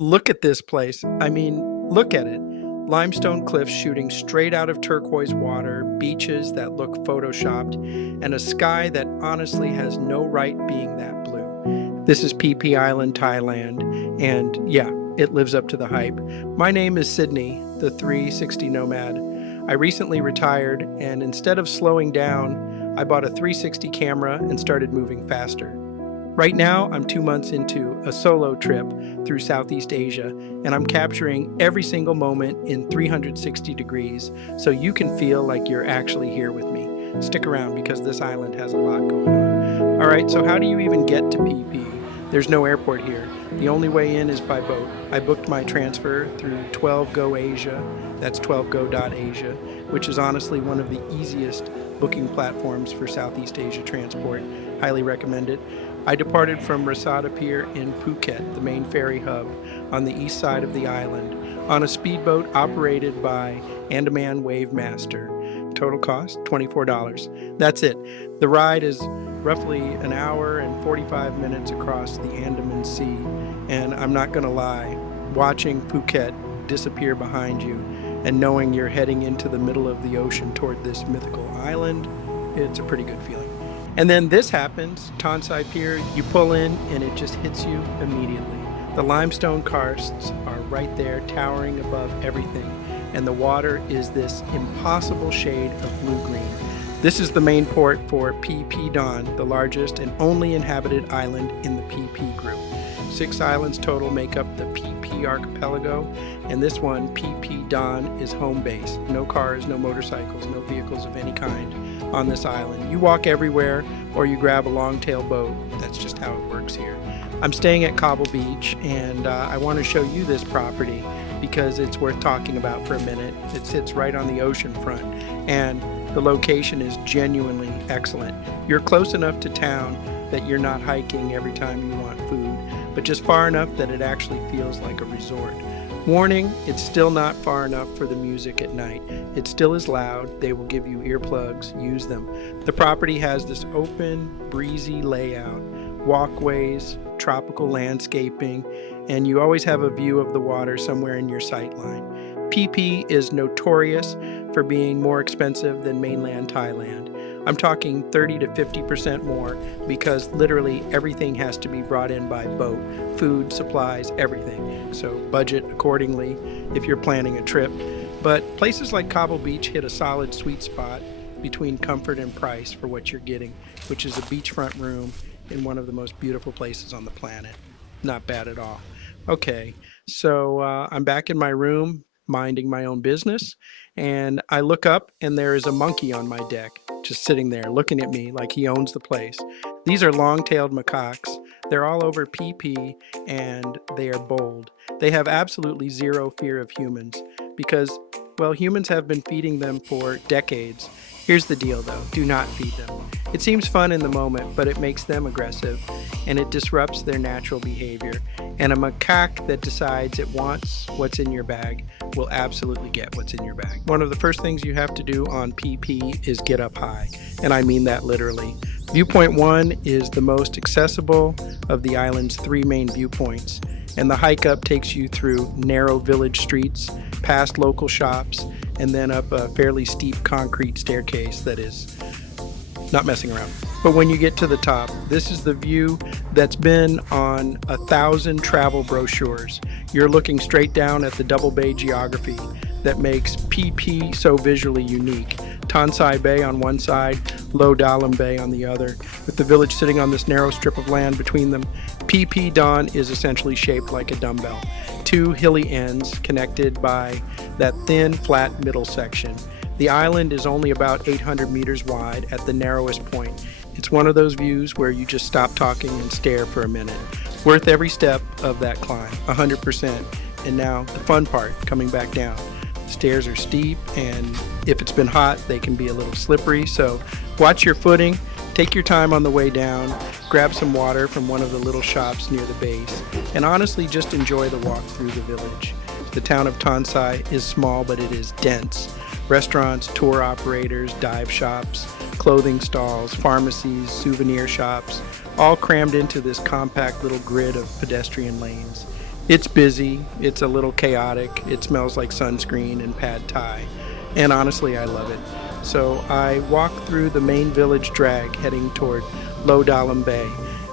Look at this place. I mean, look at it. Limestone cliffs shooting straight out of turquoise water, beaches that look photoshopped, and a sky that honestly has no right being that blue. This is Phi Phi Island, Thailand, and yeah, it lives up to the hype. My name is Sidney, the 360 Nomad. I recently retired, and instead of slowing down, I bought a 360 camera and started moving faster. Right now, I'm 2 months into a solo trip through Southeast Asia, and I'm capturing every single moment in 360 degrees so you can feel like you're actually here with me. Stick around because this island has a lot going on. All right, so how do you even get to Phi Phi? There's no airport here. The only way in is by boat. I booked my transfer through 12 Go Asia, that's 12go.asia, which is honestly one of the easiest booking platforms for Southeast Asia transport. Highly recommend it. I departed from Rasada Pier in Phuket, the main ferry hub on the east side of the island, on a speedboat operated by Andaman Wave Master. Total cost $24. That's it. The ride is roughly an hour and 45 minutes across the Andaman Sea, and I'm not going to lie, watching Phuket disappear behind you and knowing you're heading into the middle of the ocean toward this mythical island, it's a pretty good feeling. And then this happens, Tonsai Pier, you pull in and it just hits you immediately. The limestone karsts are right there, towering above everything, and the water is this impossible shade of blue-green. This is the main port for Phi Phi Don, the largest and only inhabited island in the Phi Phi group. 6 islands total make up the Phi Phi archipelago, and this one, Phi Phi Don, is home base. No cars, no motorcycles, no vehicles of any kind on this island. You walk everywhere or you grab a longtail boat. That's just how it works here. I'm staying at Cobble Beach, and I want to show you this property because it's worth talking about for a minute. It sits right on the ocean front, and the location is genuinely excellent. You're close enough to town that you're not hiking every time you want food, but just far enough that it actually feels like a resort. Warning, it's still not far enough for the music at night. It still is loud. They will give you earplugs. Use them. The property has this open, breezy layout, walkways, tropical landscaping, and you always have a view of the water somewhere in your sight line. Phi Phi is notorious for being more expensive than mainland Thailand. I'm talking 30 to 50% more because literally everything has to be brought in by boat. Food, supplies, everything. So budget accordingly if you're planning a trip. But places like Cobble Beach hit a solid sweet spot between comfort and price for what you're getting, which is a beachfront room in one of the most beautiful places on the planet. Not bad at all. Okay, so I'm back in my room minding my own business, and I look up and there is a monkey on my deck just sitting there looking at me like he owns the place. These are long-tailed macaques. They're all over Phi Phi, and they are bold. They have absolutely zero fear of humans because, well, humans have been feeding them for decades. Here's the deal though, do not feed them. It seems fun in the moment, but it makes them aggressive and it disrupts their natural behavior. And a macaque that decides it wants what's in your bag will absolutely get what's in your bag. One of the first things you have to do on Phi Phi is get up high, and I mean that literally. Viewpoint 1 is the most accessible of the island's 3 main viewpoints, and the hike up takes you through narrow village streets, past local shops, and then up a fairly steep concrete staircase that is not messing around. But when you get to the top, this is the view that's been on 1,000 travel brochures. You're looking straight down at the double bay geography that makes Phi Phi so visually unique. Tonsai Bay on one side, Lo Dalam Bay on the other, with the village sitting on this narrow strip of land between them. Phi Phi Don is essentially shaped like a dumbbell. 2 hilly ends connected by that thin, flat middle section. The island is only about 800 meters wide at the narrowest point. It's one of those views where you just stop talking and stare for a minute. Worth every step of that climb, 100%. And now the fun part, coming back down. The stairs are steep, and if it's been hot, they can be a little slippery. So watch your footing, take your time on the way down, grab some water from one of the little shops near the base, and honestly just enjoy the walk through the village. The town of Tonsai is small, but it is dense. Restaurants, tour operators, dive shops, clothing stalls, pharmacies, souvenir shops, all crammed into this compact little grid of pedestrian lanes. It's busy, it's a little chaotic, it smells like sunscreen and pad thai, and honestly, I love it. So I walk through the main village drag heading toward Low Dalam Bay,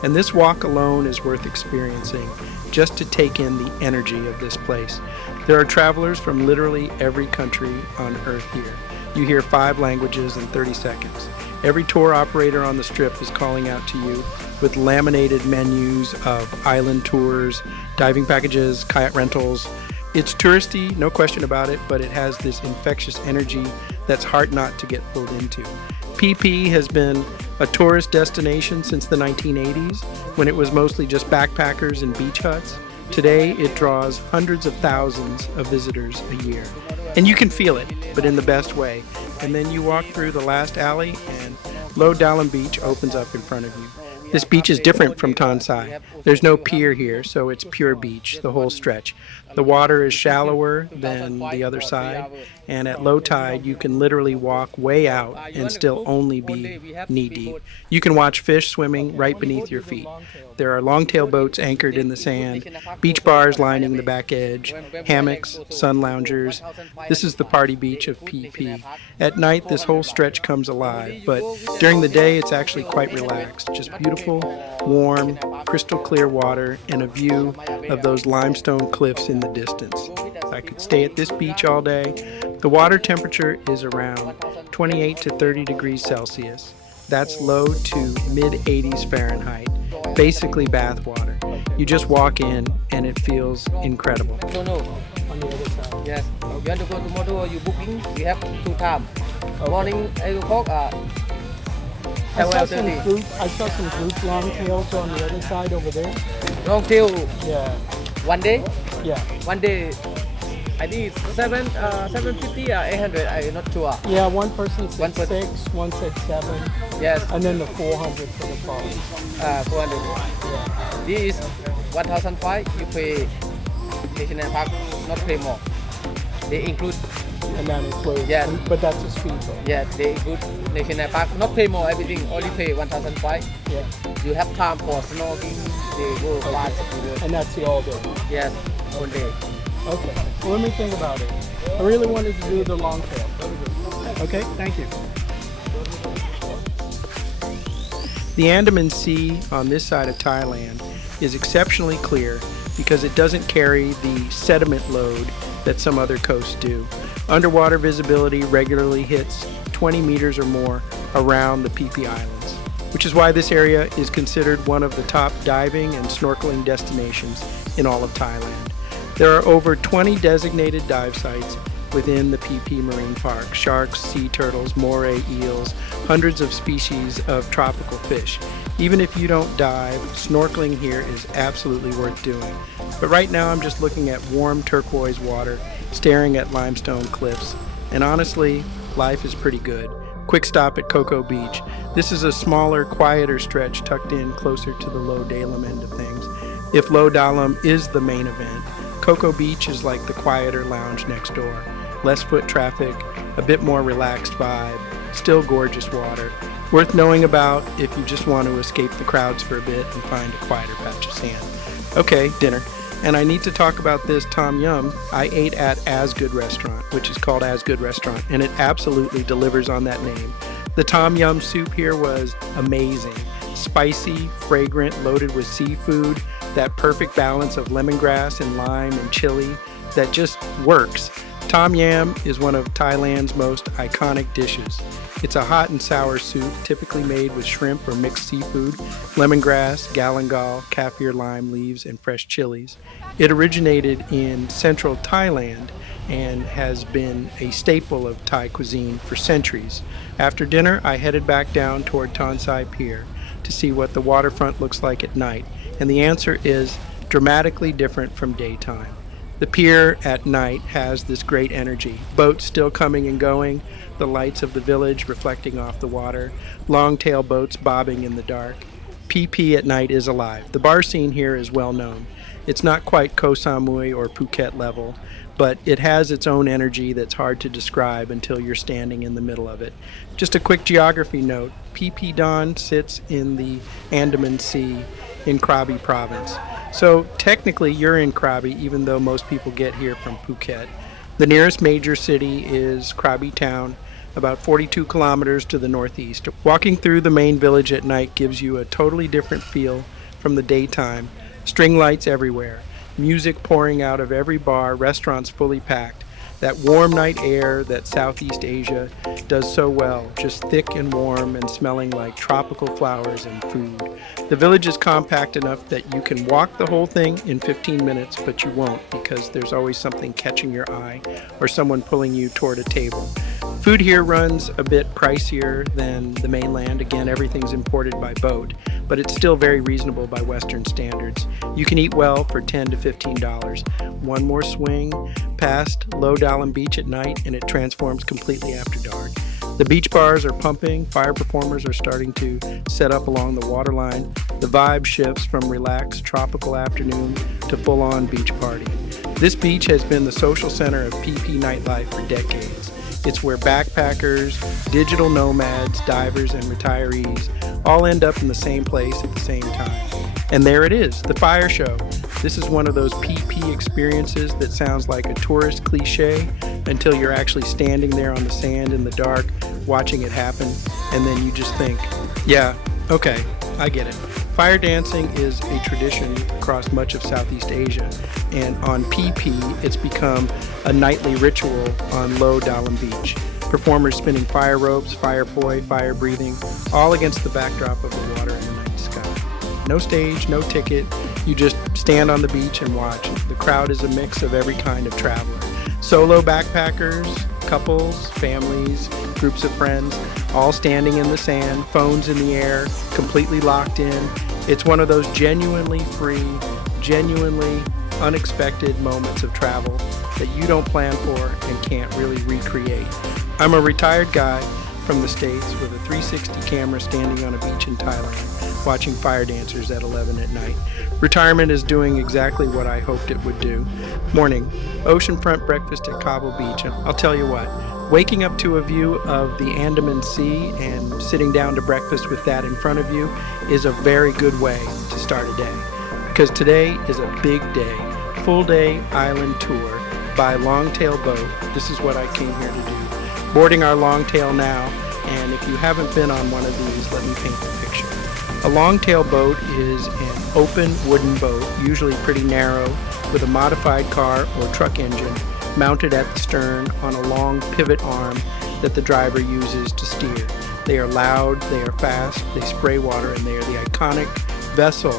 and this walk alone is worth experiencing just to take in the energy of this place. There are travelers from literally every country on earth here. You hear 5 languages in 30 seconds. Every tour operator on the strip is calling out to you with laminated menus of island tours, diving packages, kayak rentals. It's touristy, no question about it, but it has this infectious energy that's hard not to get pulled into. Phi Phi has been a tourist destination since the 1980s, when it was mostly just backpackers and beach huts. Today, it draws hundreds of thousands of visitors a year. And you can feel it, but in the best way. And then you walk through the last alley and Low Dalam Beach opens up in front of you. This beach is different from Tansai. There's no pier here, so it's pure beach, the whole stretch. The water is shallower than the other side, and at low tide you can literally walk way out and still only be knee deep. You can watch fish swimming right beneath your feet. There are longtail boats anchored in the sand, beach bars lining the back edge, hammocks, sun loungers. This is the party beach of Phi Phi. At night this whole stretch comes alive, but during the day it's actually quite relaxed, just beautiful, warm, crystal clear water and a view of those limestone cliffs in the distance. I could stay at this beach all day. The water temperature is around 28 to 30 degrees Celsius. That's low to mid 80s Fahrenheit. Basically bath water. You just walk in and it feels incredible. No, on the other side. Yes. You want to go tomorrow, you booking, we have 2 times. Morning 8 o'clock, I saw some group longtails on the other side over there. Longtail, Yeah, one day? yeah. One day, I think it's 750 or 800, I'm not sure. Yeah, one person One said per- 6, one said 7, Yes, and then the 400 for the phone. 400. Yeah. This is 1,005, you pay national park, not pay more. They include, And that includes, Yeah. but that's a speedboat. yeah, they include national park, not pay more everything, only pay 1,005. Yeah, You have time for snorkeling, they go fast. and that's the all day. Yes, all day. Okay, well, let me think about it. I really wanted to do the longtail. Okay, thank you. The Andaman Sea on this side of Thailand is exceptionally clear because it doesn't carry the sediment load that some other coasts do. Underwater visibility regularly hits 20 meters or more around the Phi Phi Islands, which is why this area is considered one of the top diving and snorkeling destinations in all of Thailand. There are over 20 designated dive sites within the Phi Phi Marine Park. Sharks, sea turtles, moray eels, hundreds of species of tropical fish. Even if you don't dive, snorkeling here is absolutely worth doing. But right now I'm just looking at warm turquoise water, staring at limestone cliffs, and honestly, life is pretty good. Quick stop at Cobble Beach. This is a smaller, quieter stretch tucked in closer to the Low Dalam end of things. If Low Dalam is the main event, Cobble Beach is like the quieter lounge next door. Less foot traffic, a bit more relaxed vibe, still gorgeous water. Worth knowing about if you just want to escape the crowds for a bit and find a quieter patch of sand. Okay, dinner. And I need to talk about this tom yum I ate at As Good Restaurant, which is called As Good Restaurant, and it absolutely delivers on that name. The tom yum soup here was amazing. Spicy, fragrant, loaded with seafood, that perfect balance of lemongrass and lime and chili that just works. Tom yam is one of Thailand's most iconic dishes. It's a hot and sour soup typically made with shrimp or mixed seafood, lemongrass, galangal, kaffir lime leaves, and fresh chilies. It originated in central Thailand and has been a staple of Thai cuisine for centuries. After dinner, I headed back down toward Tonsai Pier to see what the waterfront looks like at night, and the answer is dramatically different from daytime. The pier at night has this great energy. Boats still coming and going, the lights of the village reflecting off the water, long-tail boats bobbing in the dark. Phi Phi at night is alive. The bar scene here is well known. It's not quite Koh Samui or Phuket level, but it has its own energy that's hard to describe until you're standing in the middle of it. Just a quick geography note, Phi Phi Don sits in the Andaman Sea in Krabi province. So technically you're in Krabi even though most people get here from Phuket. The nearest major city is Krabi town, about 42 kilometers to the northeast. Walking through the main village at night gives you a totally different feel from the daytime. String lights everywhere, music pouring out of every bar, restaurants fully packed. That warm night air that Southeast Asia does so well, just thick and warm and smelling like tropical flowers and food. The village is compact enough that you can walk the whole thing in 15 minutes, but you won't because there's always something catching your eye or someone pulling you toward a table. Food here runs a bit pricier than the mainland. Again, everything's imported by boat, but it's still very reasonable by Western standards. You can eat well for $10 to $15. One more swing past Low Dalam Beach at night and it transforms completely after dark. The beach bars are pumping, fire performers are starting to set up along the waterline. The vibe shifts from relaxed tropical afternoon to full-on beach party. This beach has been the social center of Phi Phi nightlife for decades. It's where backpackers, digital nomads, divers, and retirees all end up in the same place at the same time. And there it is, the fire show. This is one of those PP experiences that sounds like a tourist cliche until you're actually standing there on the sand in the dark watching it happen, and then you just think, yeah, okay, I get it. Fire dancing is a tradition across much of Southeast Asia, and on PP it's become a nightly ritual on Low Dalam Beach. Performers spinning fire ropes, fire poi, fire breathing, all against the backdrop of the water and the night sky. No stage, no ticket, you just stand on the beach and watch. The crowd is a mix of every kind of traveler. Solo backpackers, couples, families, groups of friends, all standing in the sand, phones in the air, completely locked in. It's one of those genuinely free, genuinely unexpected moments of travel that you don't plan for and can't really recreate. I'm a retired guy from the States with a 360 camera standing on a beach in Thailand, watching fire dancers at 11 at night. Retirement is doing exactly what I hoped it would do. Morning, oceanfront breakfast at Cobble Beach, and I'll tell you what, waking up to a view of the Andaman Sea and sitting down to breakfast with that in front of you is a very good way to start a day. Because today is a big day, full day island tour by longtail boat. This is what I came here to do. Boarding our longtail now, and if you haven't been on one of these, let me paint the picture. A longtail boat is an open wooden boat, usually pretty narrow, with a modified car or truck engine mounted at the stern on a long pivot arm that the driver uses to steer. They are loud, they are fast, they spray water, and they are the iconic vessel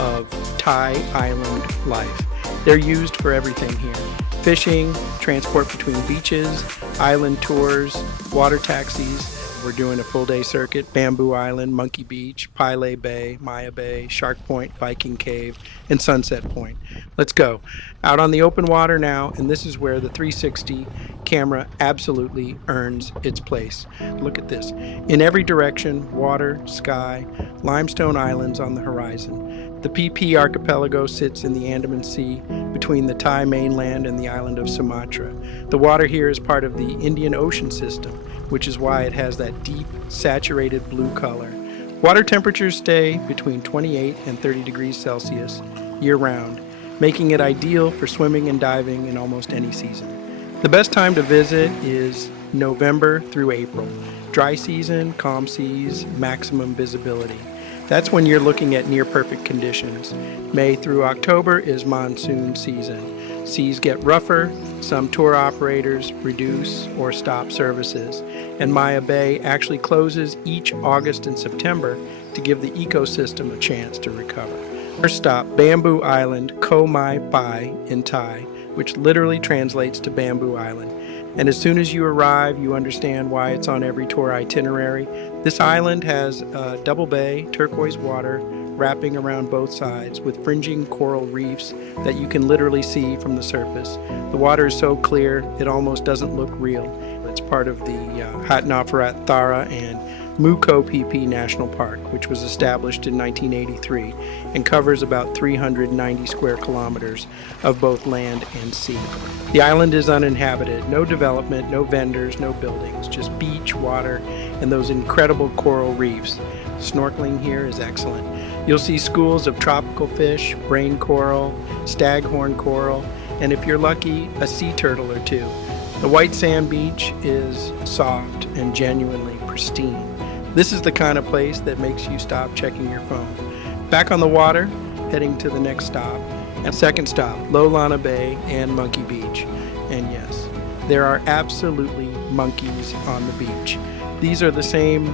of Thai island life. They're used for everything here. Fishing, transport between beaches, island tours, water taxis. We're doing a full day circuit, Bamboo Island, Monkey Beach, Pileh Bay, Maya Bay, Shark Point, Viking Cave, and Sunset Point. Let's go. Out on the open water now, and this is where the 360 camera absolutely earns its place. Look at this. In every direction, water, sky, limestone islands on the horizon. The Phi Phi archipelago sits in the Andaman Sea between the Thai mainland and the island of Sumatra. The water here is part of the Indian Ocean system, which is why it has that deep, saturated blue color. Water temperatures stay between 28 and 30 degrees Celsius year-round, making it ideal for swimming and diving in almost any season. The best time to visit is November through April. Dry season, calm seas, maximum visibility. That's when you're looking at near-perfect conditions. May through October is monsoon season. Seas get rougher, some tour operators reduce or stop services, and Maya Bay actually closes each August and September to give the ecosystem a chance to recover. First stop, Bamboo Island, Ko Mai Pai in Thai, which literally translates to Bamboo Island. And as soon as you arrive, you understand why it's on every tour itinerary. This island has a double bay, turquoise water, wrapping around both sides with fringing coral reefs that you can literally see from the surface. The water is so clear, it almost doesn't look real. It's part of the Hatnafarat Thara and Muko PP National Park, which was established in 1983 and covers about 390 square kilometers of both land and sea. The island is uninhabited, no development, no vendors, no buildings, just beach, water, and those incredible coral reefs. Snorkeling here is excellent. You'll see schools of tropical fish, brain coral, staghorn coral, and if you're lucky, a sea turtle or two. The white sand beach is soft and genuinely pristine. This is the kind of place that makes you stop checking your phone. Back on the water, heading to the next stop, and second stop, Pileh Bay and Monkey Beach. And yes, there are absolutely monkeys on the beach. These are the same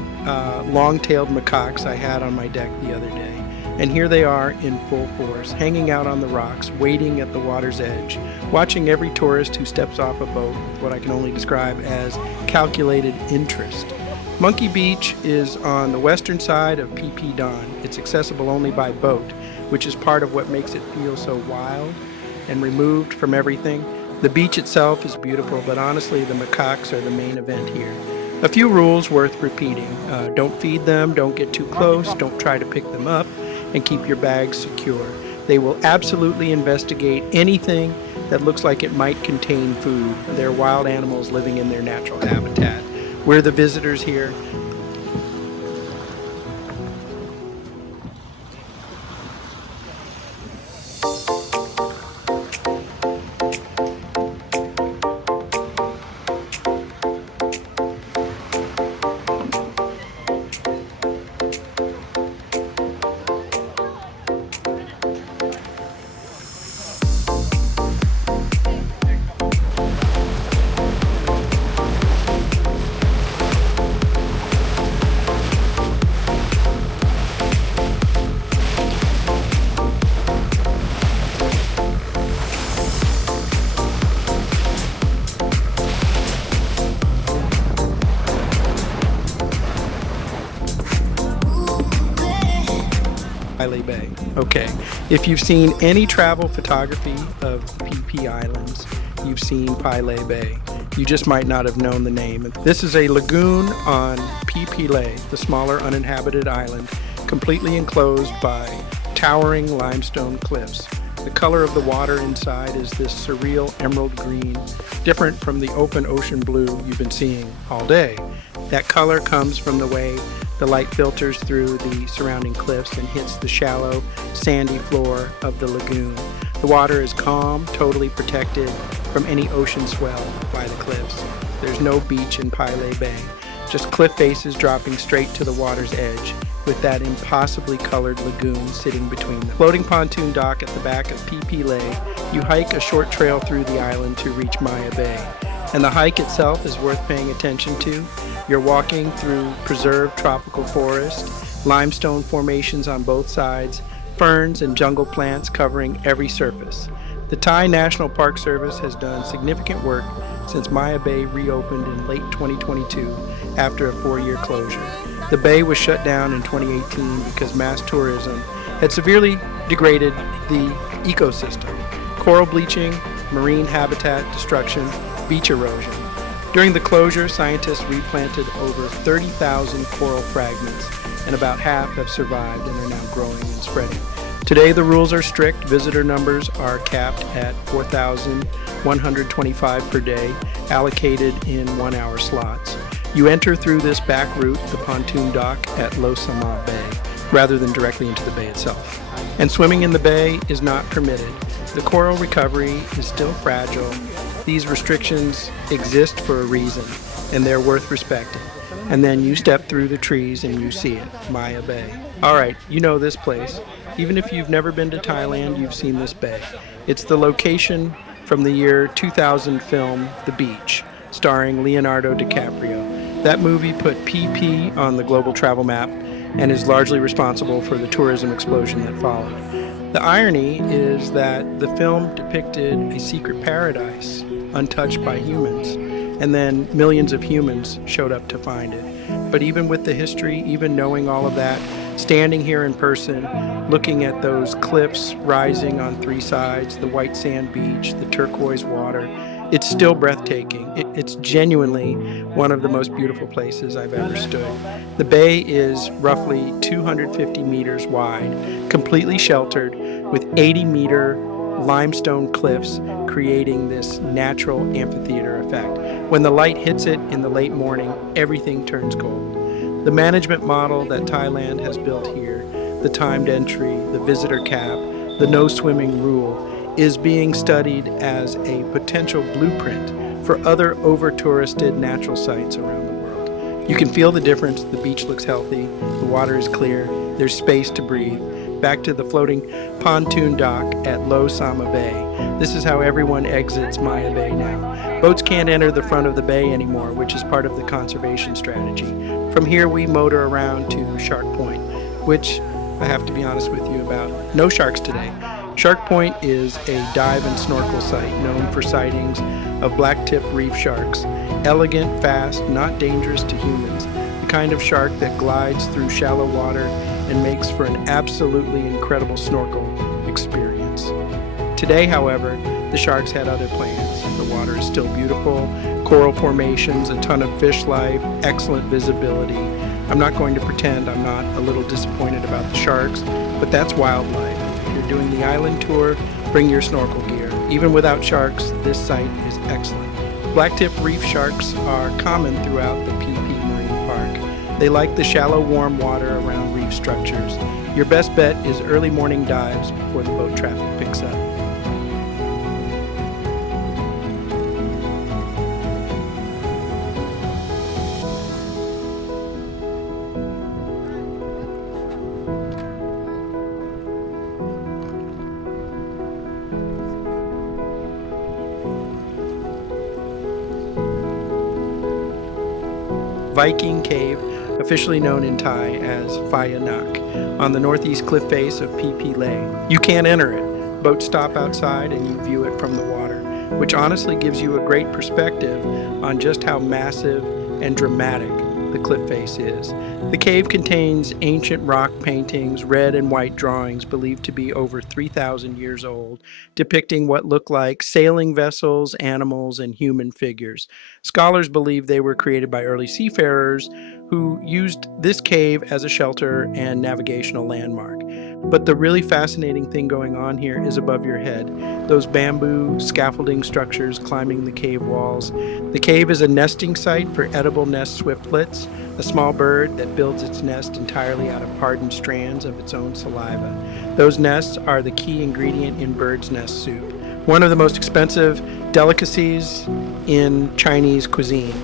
long-tailed macaques I had on my deck the other day. And here they are in full force, hanging out on the rocks, waiting at the water's edge, watching every tourist who steps off a boat with what I can only describe as calculated interest. Monkey Beach is on the western side of Phi Phi. It's accessible only by boat, which is part of what makes it feel so wild and removed from everything. The beach itself is beautiful, but honestly, the macaques are the main event here. A few rules worth repeating. Don't feed them, don't get too close, don't try to pick them up, and keep your bags secure. They will absolutely investigate anything that looks like it might contain food. They're wild animals living in their natural habitat. We're the visitors here. Pileh Bay. Okay, if you've seen any travel photography of Phi Phi Islands, you've seen Pileh Bay. You just might not have known the name. This is a lagoon on Phi Phi, the smaller uninhabited island, completely enclosed by towering limestone cliffs. The color of the water inside is this surreal emerald green, different from the open ocean blue you've been seeing all day. That color comes from the way the light filters through the surrounding cliffs and hits the shallow, sandy floor of the lagoon. The water is calm, totally protected from any ocean swell by the cliffs. There's no beach in Pileh Bay, just cliff faces dropping straight to the water's edge, with that impossibly colored lagoon sitting between them. Floating pontoon dock at the back of Phi Phi, you hike a short trail through the island to reach Maya Bay. And the hike itself is worth paying attention to. You're walking through preserved tropical forest, limestone formations on both sides, ferns and jungle plants covering every surface. The Thai National Park Service has done significant work since Maya Bay reopened in late 2022 after a 4-year closure. The bay was shut down in 2018 because mass tourism had severely degraded the ecosystem. Coral bleaching, marine habitat destruction, beach erosion. During the closure, scientists replanted over 30,000 coral fragments, and about half have survived and are now growing and spreading. Today, the rules are strict. Visitor numbers are capped at 4,125 per day, allocated in 1-hour slots. You enter through this back route, the pontoon dock at Lo Sama Bay, rather than directly into the bay itself. And swimming in the bay is not permitted. The coral recovery is still fragile. These restrictions exist for a reason, and they're worth respecting. And then you step through the trees and you see it, Maya Bay. All right, you know this place. Even if you've never been to Thailand, you've seen this bay. It's the location from the year 2000 film The Beach, starring Leonardo DiCaprio. That movie put Phi Phi on the global travel map and is largely responsible for the tourism explosion that followed. The irony is that the film depicted a secret paradise untouched by humans, and then millions of humans showed up to find it. But even with the history, even knowing all of that, standing here in person, looking at those cliffs rising on 3 sides, the white sand beach, the turquoise water, it's still breathtaking. It's genuinely one of the most beautiful places I've ever stood. The bay is roughly 250 meters wide, completely sheltered, with 80-meter limestone cliffs creating this natural amphitheater effect. When the light hits it in the late morning, everything turns gold. The management model that Thailand has built here, the timed entry, the visitor cap, the no swimming rule, is being studied as a potential blueprint for other over-touristed natural sites around the world. You can feel the difference. The beach looks healthy, the water is clear, there's space to breathe. Back to the floating pontoon dock at Low Sama Bay. This is how everyone exits Maya Bay now. Boats can't enter the front of the bay anymore, which is part of the conservation strategy. From here we motor around to Shark Point, which I have to be honest with you about. No sharks today. Shark Point is a dive and snorkel site known for sightings of blacktip reef sharks. Elegant, fast, not dangerous to humans. The kind of shark that glides through shallow water and makes for an absolutely incredible snorkel experience. Today, however, the sharks had other plans. The water is still beautiful, coral formations, a ton of fish life, excellent visibility. I'm not going to pretend I'm not a little disappointed about the sharks, but that's wildlife. If you're doing the island tour, bring your snorkel gear. Even without sharks, this site is excellent. Blacktip reef sharks are common throughout the Phi Phi Marine Park. They like the shallow, warm water around reef structures. Your best bet is early morning dives before the boat traffic picks up. Viking Cave, officially known in Thai as Phi Phi, on the northeast cliff face of Pileh. You can't enter it. Boats stop outside and you view it from the water, which honestly gives you a great perspective on just how massive and dramatic the cliff face is. The cave contains ancient rock paintings, red and white drawings believed to be over 3,000 years old, depicting what look like sailing vessels, animals, and human figures. Scholars believe they were created by early seafarers who used this cave as a shelter and navigational landmark. But the really fascinating thing going on here is above your head. Those bamboo scaffolding structures climbing the cave walls. The cave is a nesting site for edible nest swiftlets, a small bird that builds its nest entirely out of hardened strands of its own saliva. Those nests are the key ingredient in bird's nest soup, one of the most expensive delicacies in Chinese cuisine.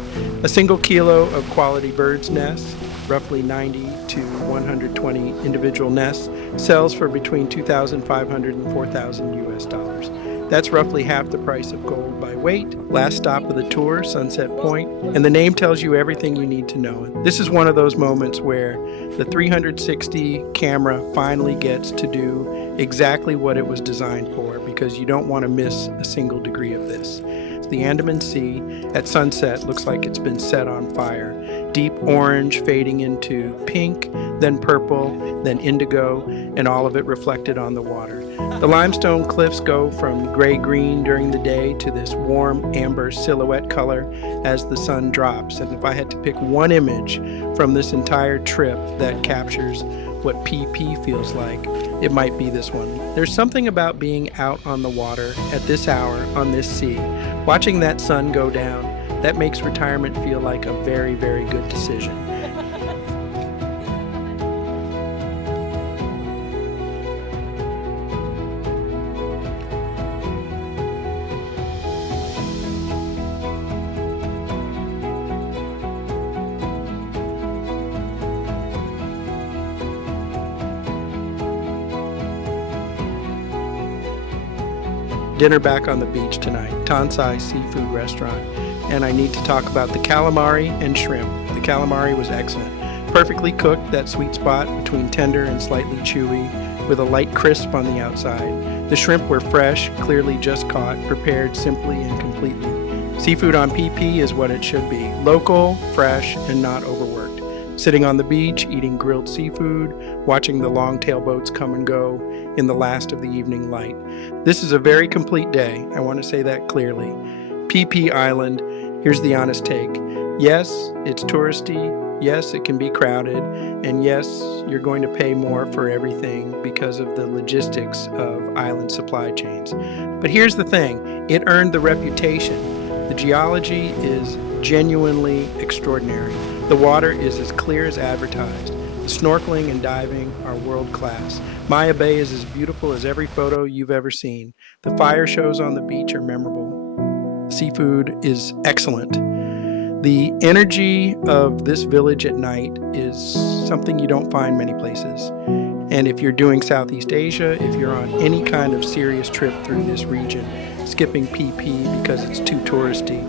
A single kilo of quality bird's nest, roughly 90 to 120 individual nests, sells for between $2,500 and $4,000 US dollars. That's roughly half the price of gold by weight. Last stop of the tour, Sunset Point, and the name tells you everything you need to know. This is one of those moments where the 360 camera finally gets to do exactly what it was designed for, because you don't want to miss a single degree of this. The Andaman Sea at sunset looks like it's been set on fire. Deep orange fading into pink, then purple, then indigo, and all of it reflected on the water. The limestone cliffs go from gray-green during the day to this warm amber silhouette color as the sun drops. And if I had to pick one image from this entire trip that captures what Phi Phi feels like, it might be this one. There's something about being out on the water at this hour on this sea, watching that sun go down, that makes retirement feel like a very, very good decision. Dinner back on the beach tonight, Tansai Seafood Restaurant, and I need to talk about the calamari and shrimp. The calamari was excellent. Perfectly cooked, that sweet spot between tender and slightly chewy, with a light crisp on the outside. The shrimp were fresh, clearly just caught, prepared simply and completely. Seafood on Phi Phi is what it should be. Local, fresh, and not overworked. Sitting on the beach, eating grilled seafood, watching the longtail boats come and go in the last of the evening light. This is a very complete day. I want to say that clearly. Phi Phi Island, here's the honest take. Yes, it's touristy. Yes, it can be crowded. And yes, you're going to pay more for everything because of the logistics of island supply chains. But here's the thing. It earned the reputation. The geology is genuinely extraordinary. The water is as clear as advertised. The snorkeling and diving are world class. Maya Bay is as beautiful as every photo you've ever seen. The fire shows on the beach are memorable. Seafood is excellent. The energy of this village at night is something you don't find many places. And if you're doing Southeast Asia, if you're on any kind of serious trip through this region, skipping Phi Phi because it's too touristy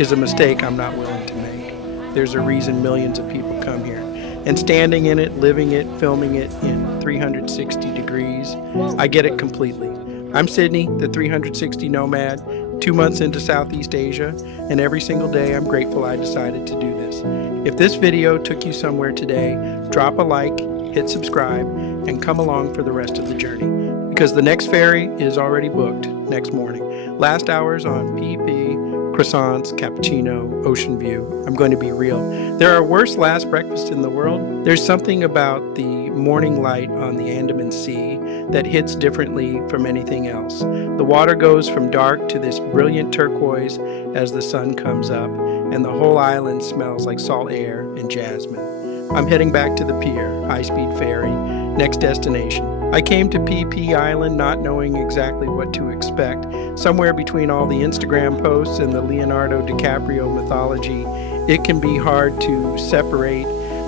is a mistake I'm not willing to make. There's a reason millions of people come here. And standing in it, living it, filming it in 360 degrees, I get it completely. I'm Sidney, the 360 Nomad, 2 months into Southeast Asia, and every single day I'm grateful I decided to do this. If this video took you somewhere today, drop a like, hit subscribe, and come along for the rest of the journey. Because the next ferry is already booked next morning. Last hours on Phi Phi, croissants, cappuccino, ocean view. I'm going to be real. There are worse last breakfasts in the world. There's something about the morning light on the Andaman Sea that hits differently from anything else. The water goes from dark to this brilliant turquoise as the sun comes up, and the whole island smells like salt air and jasmine. I'm heading back to the pier, high-speed ferry, next destination. I came to Phi Phi Island not knowing exactly what to expect. Somewhere between all the Instagram posts and the Leonardo DiCaprio mythology, it can be hard to separate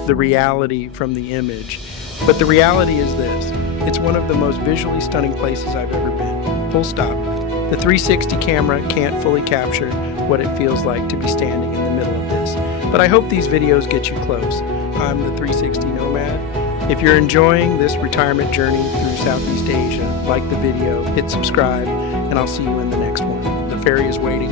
the reality from the image. But the reality is this: it's one of the most visually stunning places I've ever been. Full stop. The 360 camera can't fully capture what it feels like to be standing in the middle of this. But I hope these videos get you close. I'm the 360 Nomad. If you're enjoying this retirement journey through Southeast Asia, like the video, hit subscribe, and I'll see you in the next one. The ferry is waiting.